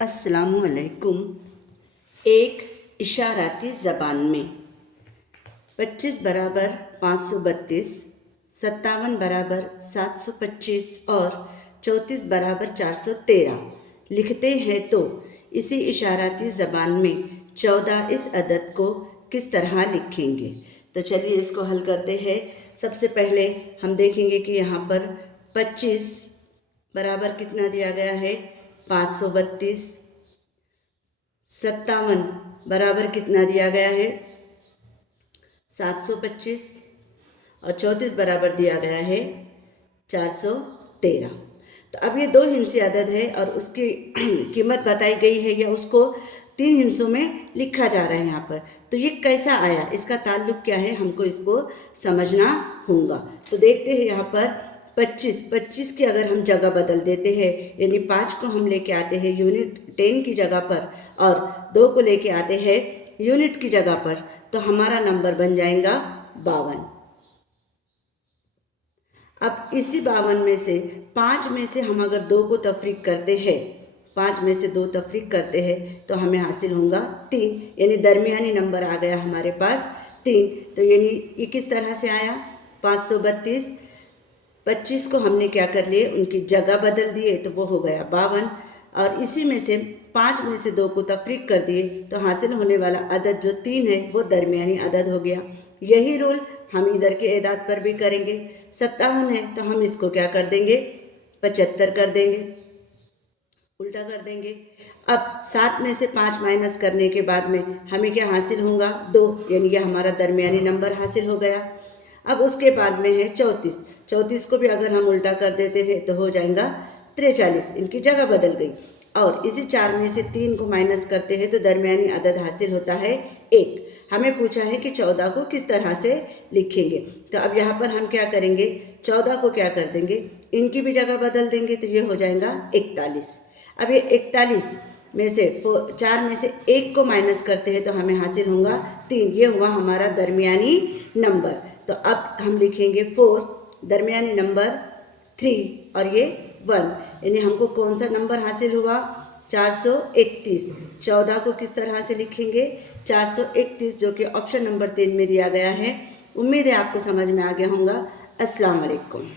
अस्सलामुअलैकुम। एक इशाराती ज़बान में 25 बराबर 532, 57 बराबर 725 और 34 बराबर 413 लिखते हैं तो इसी इशाराती ज़बान में 14 इस अदद को किस तरह लिखेंगे। तो चलिए इसको हल करते हैं। सबसे पहले हम देखेंगे कि यहाँ पर 25 बराबर कितना दिया गया है 532, 57 बराबर कितना दिया गया है 725 और 34 बराबर दिया गया है 413। तो अब ये दो हिंसी अदद है और उसकी कीमत बताई गई है या उसको 3 हिस्सों में लिखा जा रहा है यहाँ पर। तो ये कैसा आया, इसका ताल्लुक क्या है, हमको इसको समझना होगा। तो देखते हैं यहाँ पर 25 की अगर हम जगह बदल देते हैं, यानी 5 को हम लेके आते हैं यूनिट 10 की जगह पर और 2 को लेके आते हैं यूनिट की जगह पर, तो हमारा नंबर बन जाएगा 52। अब इसी 52 में से 5 में से हम अगर 2 को तफरीक करते हैं, 5 में से 2 तफरीक करते हैं तो हमें हासिल होगा 3, यानी दरमियानी नंबर आ गया हमारे पास 3। तो यानी ये किस तरह से आया 532, 25 को हमने क्या कर लिए, उनकी जगह बदल दिए तो वो हो गया 52 और इसी में से 5 में से 2 को तफरीक कर दिए तो हासिल होने वाला अदद जो 3 है वो दरमियानी अदद हो गया। यही रूल हम इधर के एदाद पर भी करेंगे। 57 है तो हम इसको क्या कर देंगे 75 कर देंगे, उल्टा कर देंगे। अब 7 में से 5 माइनस करने के बाद में हमें क्या हासिल होगा 2, यानी यह हमारा दरमियानी नंबर हासिल हो गया। अब उसके बाद में है 34 को भी अगर हम उल्टा कर देते हैं तो हो जाएगा 43, इनकी जगह बदल गई। और इसी 4 में से 3 को माइनस करते हैं तो दरमियानी अदद हासिल होता है 1। हमें पूछा है कि 14 को किस तरह से लिखेंगे। तो अब यहाँ पर हम क्या करेंगे, 14 को क्या कर देंगे, इनकी भी जगह बदल देंगे तो ये हो जाएगा 41। अब ये 41 में से 4 में से 1 को माइनस करते हैं तो हमें हासिल होगा 3, ये हुआ हमारा दरमियानी नंबर। तो अब हम लिखेंगे 4, दरमियानी नंबर 3 और ये 1, यानी हमको कौन सा नंबर हासिल हुआ 431। 14 को किस तरह से लिखेंगे 431, जो कि ऑप्शन नंबर 3 में दिया गया है। उम्मीद है आपको समझ में आ गया होगा। अस्सलाम वालेकुम।